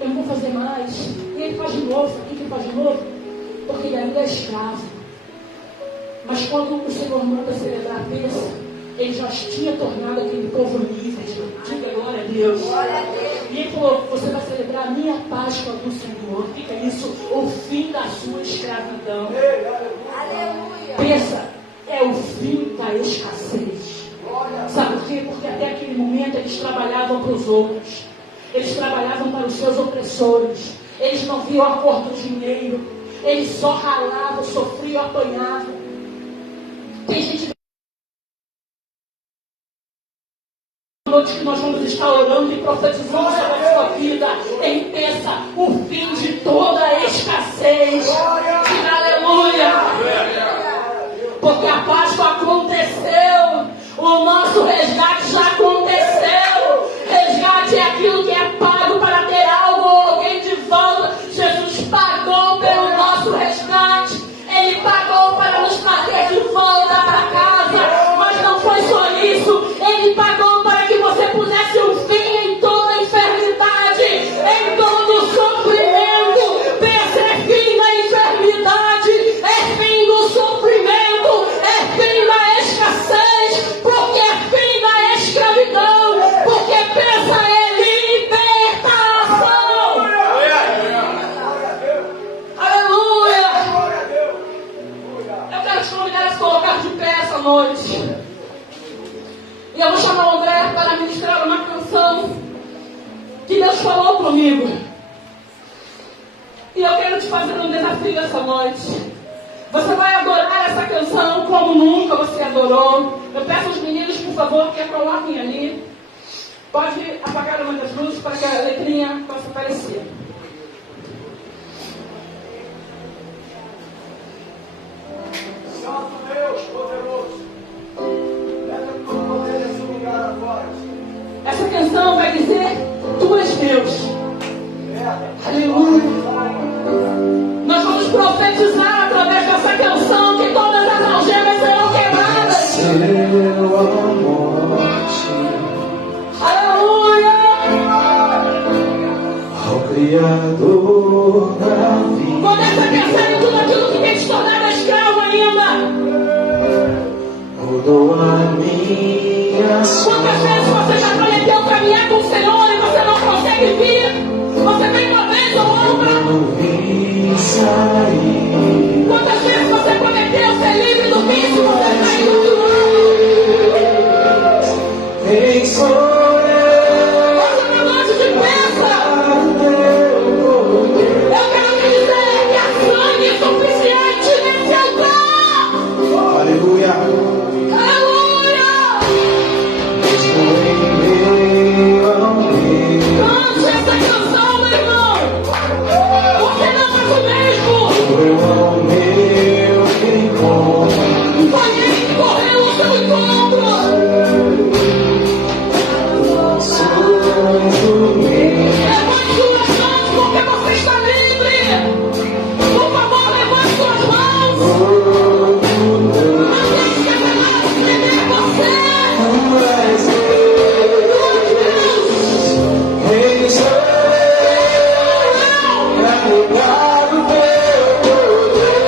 eu não vou fazer mais. E ele faz de novo. Sabe por que ele faz de novo? Porque ele ainda é escravo. Mas quando o Senhor manda celebrar a bênção, Ele já tinha tornado aquele povo livre. Diga glória a Deus. Glória a Deus. E Ele falou, você vai celebrar a minha Páscoa do Senhor. Fica isso, o fim da sua escravidão. Aleluia. Pensa, é o fim da escassez. Sabe por quê? Porque até aquele momento eles trabalhavam para os outros. Eles trabalhavam para os seus opressores. Eles não viam a cor do dinheiro. Eles só ralavam, sofriam, apanhavam. Tem gente que nós vamos estar orando e profetizando sobre a sua vida. Pensa o fim de toda a escassez. Diga aleluia. Porque a Páscoa aconteceu. O nosso resgate já aconteceu. Resgate é aquilo que é pago para ter algo ou alguém de volta. Jesus pagou pelo nosso resgate. Ele pagou para nos trazer de volta para casa. Mas não foi só isso. Ele pagou para que você pusesse um fim em toda a enfermidade, em todo o sofrimento. Pensa, é fim da enfermidade, é fim do sofrimento, é fim da escassez, porque é fim da escravidão, porque pensa é libertação. Aleluia. Eu quero te convidar a se colocar de pé essa noite. E eu vou chamar o André para ministrar uma canção que Deus falou comigo. E eu quero te fazer um desafio essa noite. Você vai adorar essa canção como nunca você adorou. Eu peço aos meninos, por favor, que a coloquem ali. Pode apagar uma das luzes para que a letrinha possa aparecer. Santo Deus poderoso. Essa canção vai dizer, tu és Deus. Aleluia. Nós vamos profetizar através dessa canção que todas as algemas serão quebradas. Seu amor, aleluia. ao Criador da vida. Começa a pensar em tudo aquilo que tem te tornado escravo ainda. Mudou a minha Quantas vezes você já prometeu caminhar com o Senhor e você não consegue vir? Você vem uma vez ou outra. cair. Quantas vezes você prometeu ser livre do vício, você caiu do ano? Quem sou eu? Hoje é uma noite de bênção. Eu quero te dizer que há sangue suficiente nesse altar. Aleluia. Aleluia! Estou em meio ao meio. Cante essa canção, meu irmão. Você não faz o mesmo. Eu ao meu encontro. Foi ele que correu ao seu encontro. Sou meu. Levante suas mãos porque você está livre. Por favor, levante suas mãos. Não deixe que Satanás prender você. Quem sou eu? Pra mudar o teu poder.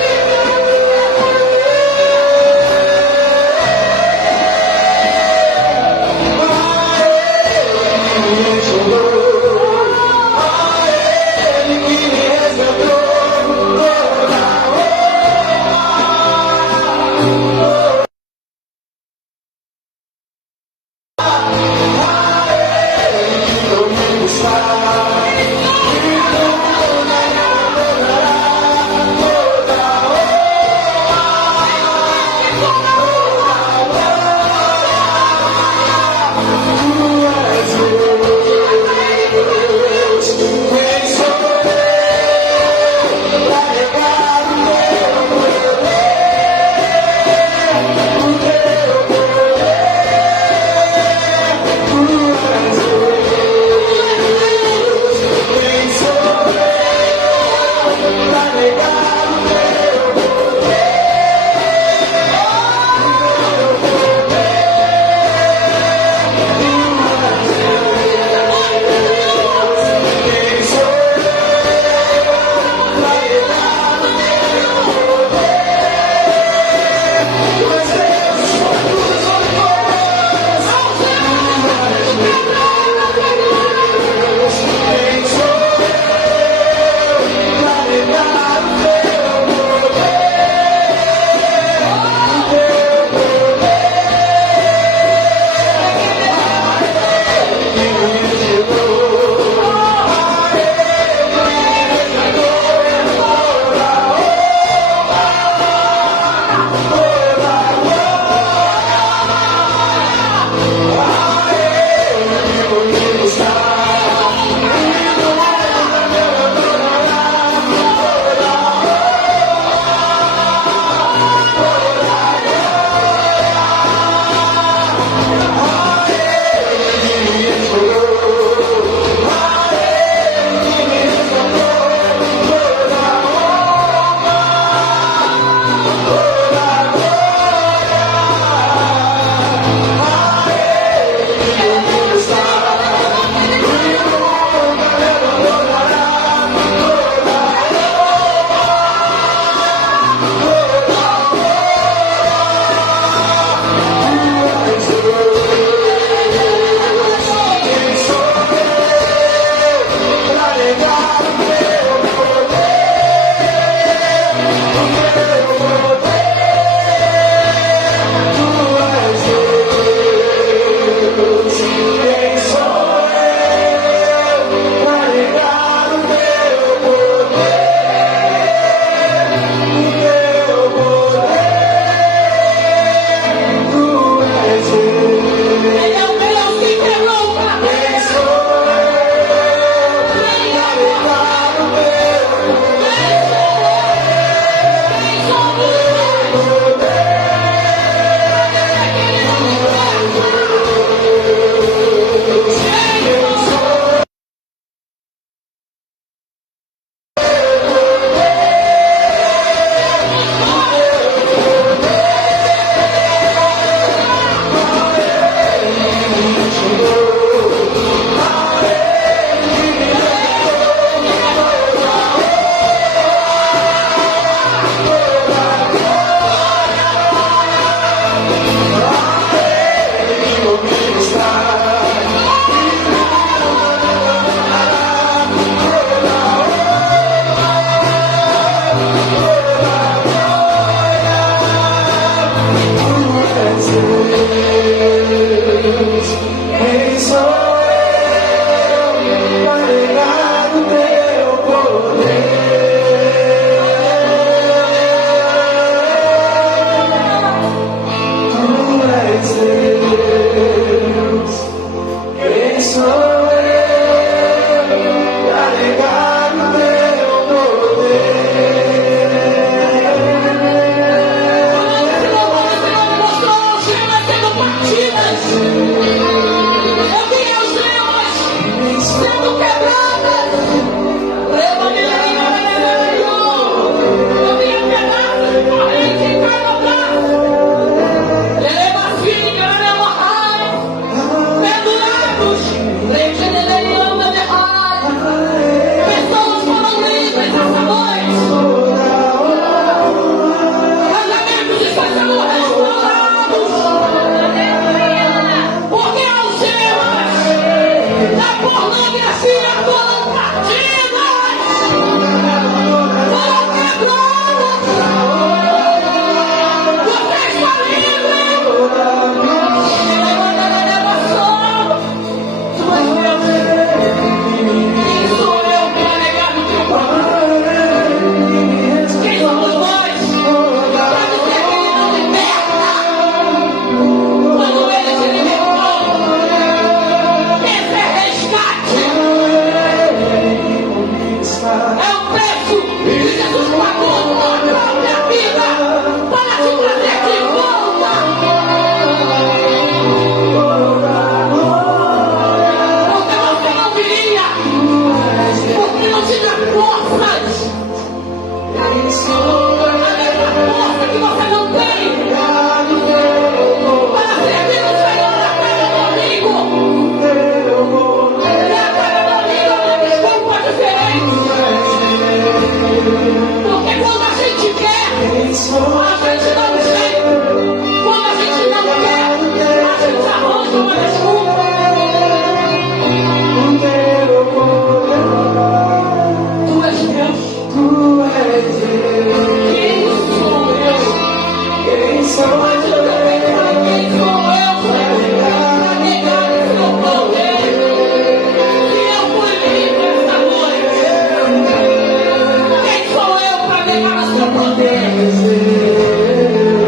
poder.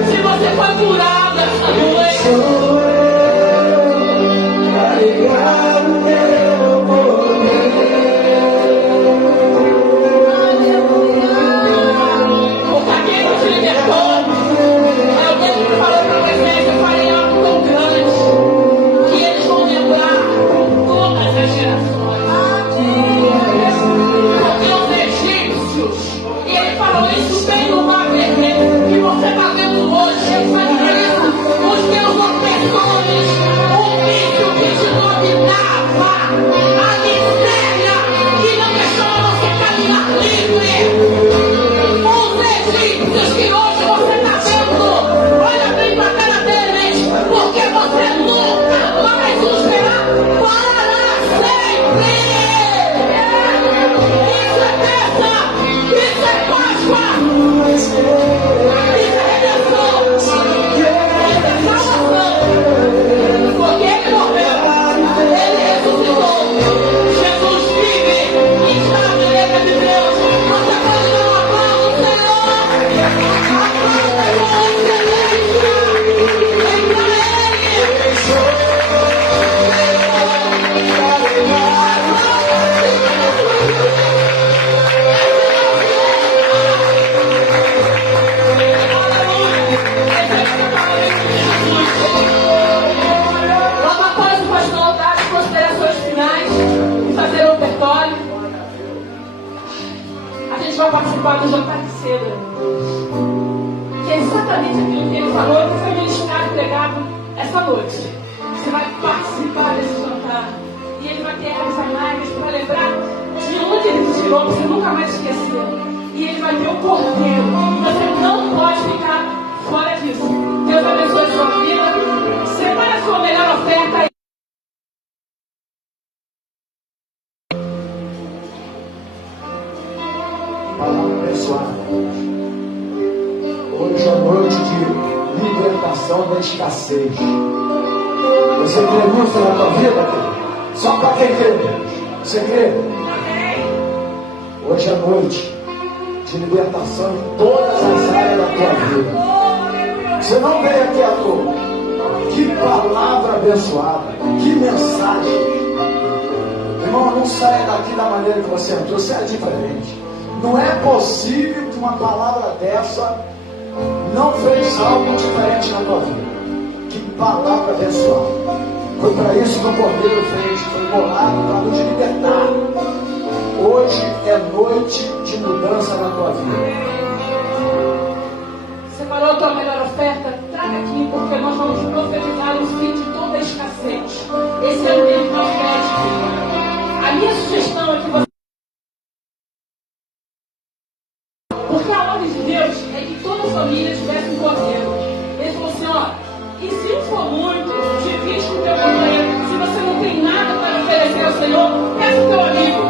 Se você foi curado essa noite, Sou eu, carregado pelo poder. porque aquele que te libertou é alguém que falou para você que eu farei algo tão grande que eles vão lembrar por todas as gerações. Porque os egípcios, e ele falou isso bem no Mar Vermelho, que você está vendo hoje, sabe isso? Os teus opressores, o vício que te dominava, a miséria que não deixava você caminhar livre. Os egípcios que hoje você está vendo, olha bem para a cara deles, porque você nunca mais os verá para sempre. Isso é festa, isso é Páscoa, isso é redenção, isso é salvação. Porque ele morreu, ele ressuscitou, Jesus vive e está na direita de Deus. Você pode dar um aplauso, Senhor. Aplauda com excelência. Vem pra Ele. Logo após o pastor dar as considerações finais e fazer o ofertório, a gente vai participar do jantar de cedo, que é exatamente aquilo que ele falou, que foi ministrado e pregado essa noite. Você vai participar desse jantar e ele vai ter as amargas para lembrar de onde ele te tirou, para você nunca mais esquecer. E ele vai ter o cordeiro. Você não pode ficar fora disso. Deus abençoe a sua vida. Separe a sua melhor oferta aí. Palavra abençoada. Hoje é noite de libertação da escassez. Você crê nisso na tua vida, querido? Só para quem crê. Você crê? Hoje é noite de libertação em todas as áreas da tua vida. Você não veio aqui à toa. Que palavra abençoada. Que mensagem. Irmão, não saia daqui da maneira que você entrou. Você é diferente. Não é possível que uma palavra dessa não fez algo diferente na tua vida. Que palavra abençoada. Foi para isso que o Cordeiro fez. Foi bolado para nos libertar. Hoje é noite de mudança na tua vida. Separou a tua melhor oferta? Traga aqui, porque nós vamos profetizar o fim de toda a escassez. Esse é o tempo profético. A minha sugestão é que você... Porque a ordem de Deus é que toda família tivesse um cordeiro. Ele falou assim, ó, e se não for muito, divide com o teu companheiro. Se você não tem nada para oferecer ao Senhor, peça o teu amigo.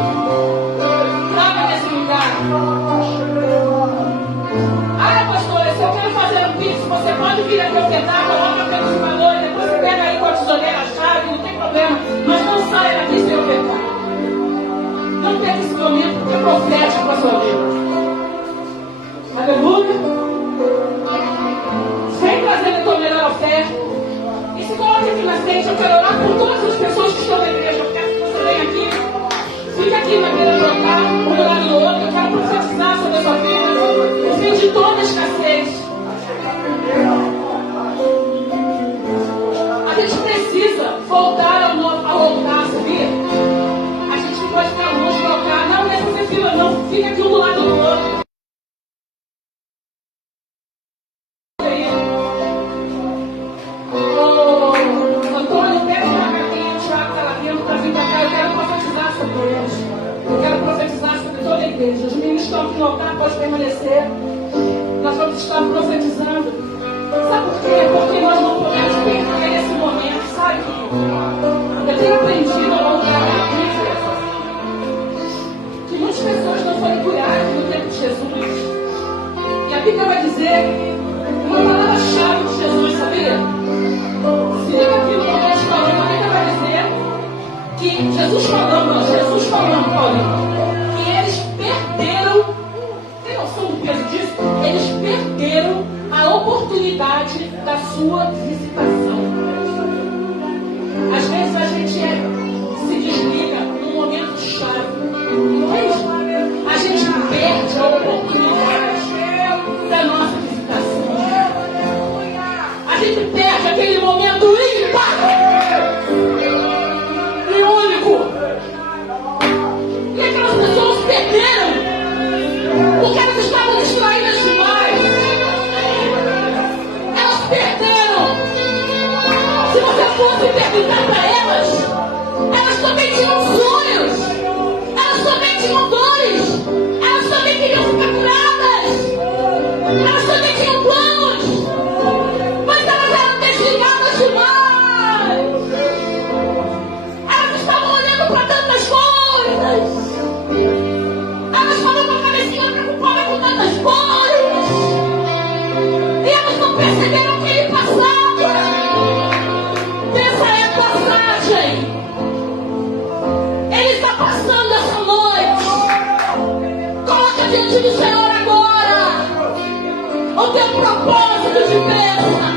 Traga nesse lugar. Ah, pastora, se eu quero fazer um pix, você pode vir aqui ofertar, coloca pelos valores, depois você pega aí com a tesoureira, a chave, não tem problema. Mas não saia daqui sem ofertar. Não perca esse momento, porque é profético para a sua vida. Aleluia. Vem trazendo a tua melhor oferta. E se coloque aqui na frente, eu quero orar por todas as pessoas que estão na igreja. Eu quero que você venha aqui. Fica aqui na beira do altar, um do lado do outro. Eu quero profetizar sobre a sua vida. O fim de toda a escassez. A gente precisa voltar ao altar, sabia? A gente não pode ficar longe do altar. Não nessa fila, não. Fica aqui um do lado do outro. Antônio, pega uma cartinha, o Thiago está lá dentro para vir para cá. Eu quero profetizar sobre eles. Eu quero profetizar sobre toda a igreja. Os meninos estão aqui no altar, pode permanecer. Nós vamos estar profetizando. Sabe por quê? Porque nós não podemos perder esse momento, sabe? Eu tenho aprendido ao longo da minha vida que muitas pessoas não foram curadas no tempo de Jesus. E a Bíblia vai dizer uma palavra-chave de Jesus, sabia? Se liga aqui no que eu estou falando, a Bíblia vai dizer que Jesus falando, Paulinho, que eles perderam. Tem noção do peso disso, eles perderam a oportunidade da sua visitação. Às vezes a gente se desliga num momento chave, não é isso? A gente perde a oportunidade da nossa visitação. A gente perde aquele momento ímpar e único. E aquelas pessoas perderam, porque elas estavam distraídas demais. Elas perderam. Se você fosse perguntar para elas também tinham sonhos, elas também tinham dores, elas também queriam ficar curadas, elas também tinham planos, mas elas eram desligadas demais. Elas estavam olhando para tantas coisas, elas estavam com a cabecinha preocupada com tantas coisas, e elas não perceberam o que ele passava. Essa é a passagem. Ele está passando essa noite. Coloca diante do Senhor agora o teu propósito de bênção.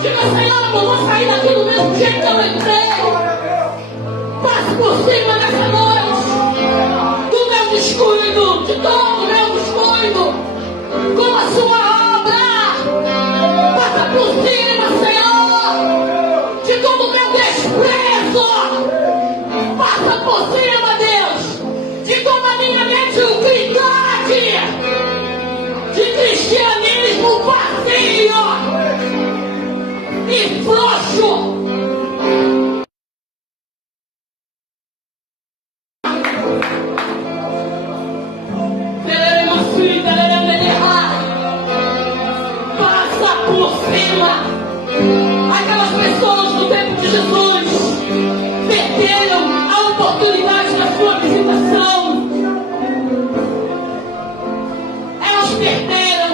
Diga, Senhor, eu não vou sair daqui do mesmo jeito que eu entrei. Passe por cima nessa noite do meu descuido, de todo o meu descuido com a sua obra. Passa por cima, Senhor, de todo o meu desprezo. Passa por cima, Deus, de toda a minha mediocridade, de cristianismo vazio e frouxo. Passa por cima. Aquelas pessoas do tempo de Jesus perderam a oportunidade da sua visitação. Elas perderam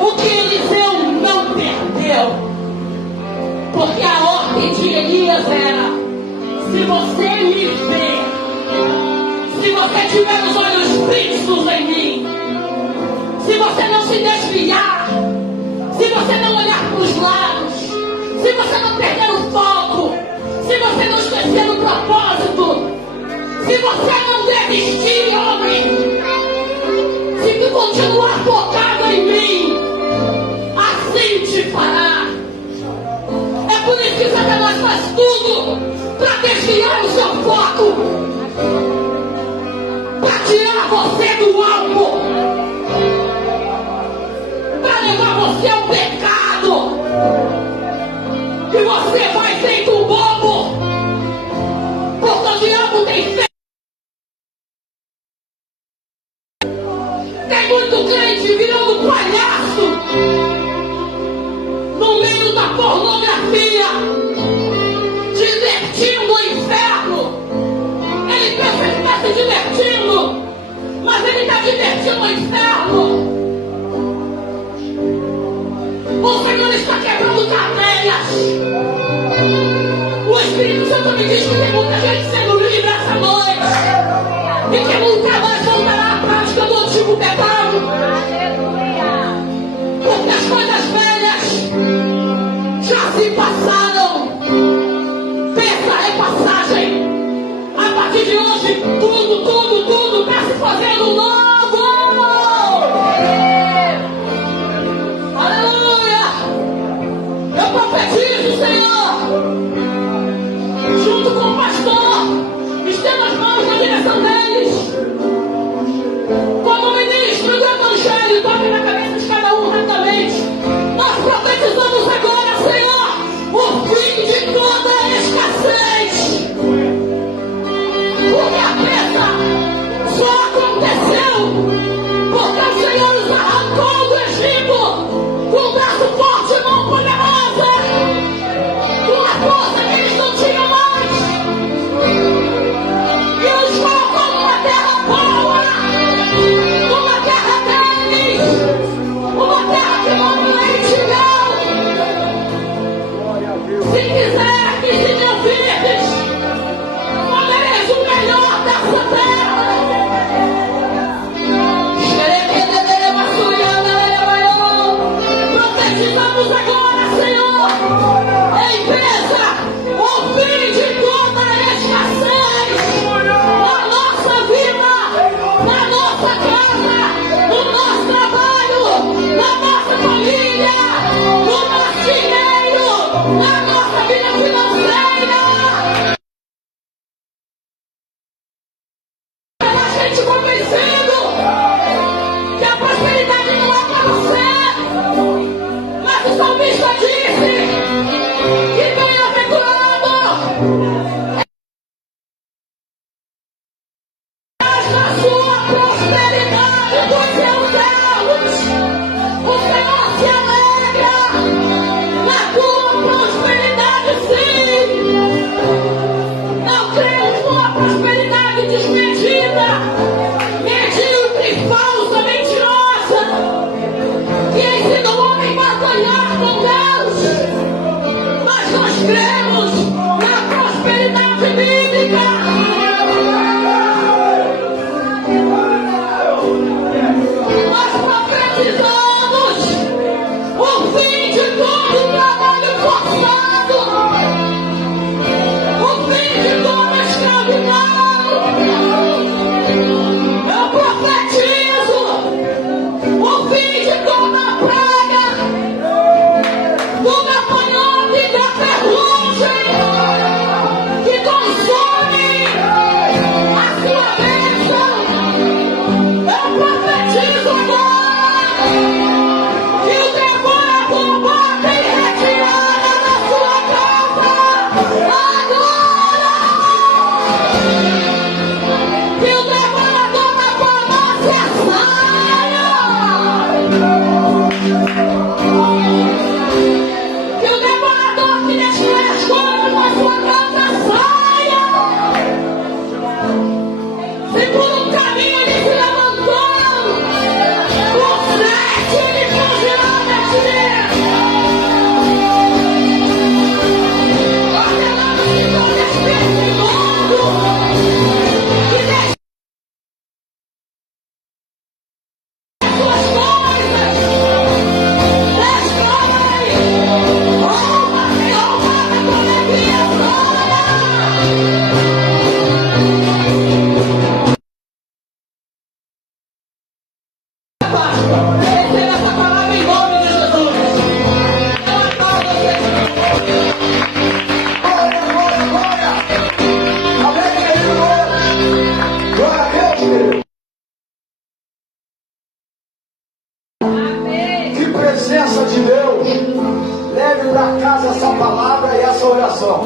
o que Eliseu não perdeu. Porque a ordem de Elias era: se você me ver, se você tiver os olhos fixos em mim, se você não se desviar, se você não olhar para os lados, se você não perder o foco, se você não esquecer o propósito, se você não desistir, homem, se tu continuar focado em mim, assim te fará. É por isso que Satanás faz tudo para desviar o seu foco, para tirar você do alvo, para levar você ao pecado. E você vai feito um bobo, porque o diabo tem fé. Tem muito crente virando palhaço no meio da pornografia, divertindo o inferno. Ele pensa que está se divertindo, mas ele está divertindo o inferno. O Senhor está quebrando cadeias. O Espírito Santo me diz que tem muita gente sendo livre essa noite e que nunca mais voltará à prática do antigo pecado. Porque as coisas velhas já se passaram. Pensa é passagem. A partir de hoje, tudo está se fazendo novo. profetizamos o fim de todo trabalho forçado, o fim de toda escravidão. Eu profetizo o fim de toda praga, do gafanhoto e da ferrugem que consome a sua bênção. Eu profetizo agora que o devorador bota em retirada da sua casa agora. Que o devorador da farmácia saia. Que o devorador que destrói as coisas da sua casa saia. Se por um caminho ele se levantou, por 7 ele fugirá deste dia. Ordenamos que todo espírito imundo que deixe suas coisas, destrói, rouba com alegria toda. Páscoa, receba essa palavra em nome de Jesus. Eu aplaudo você. Glória, glória, glória. Amém, querido. Glória a Deus, querido. Que presença de Deus. Leve para casa essa palavra e essa oração.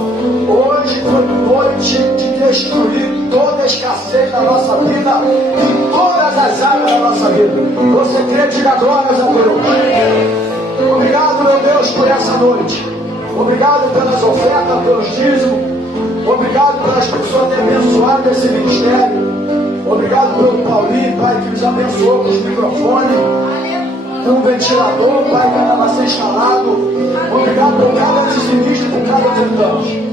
Hoje foi noite de destruir toda a escassez da nossa vida, em todas as áreas da nossa vida. Você crê, diga glórias a Deus. Obrigado, meu Deus, por essa noite. Obrigado pelas ofertas, pelos dízimos. Obrigado pelas pessoas terem abençoado esse ministério. Obrigado pelo Paulinho, Pai, que nos abençoou com os microfones, com o ventilador, Pai, que ainda vai ser instalado. Obrigado por cada dizimista e por cada ofertante.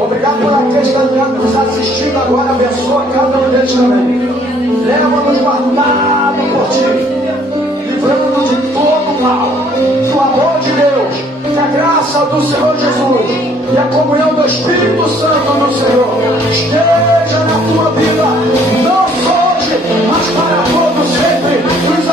Obrigado por aqueles que estão nos assistindo agora. Abençoa cada um deles também. Leva-nos guardado por Ti, livrando-nos de todo mal. Que o amor de Deus, que a graça do Senhor Jesus e a comunhão do Espírito Santo no Senhor esteja na tua vida, não só hoje, mas para todo sempre. Nos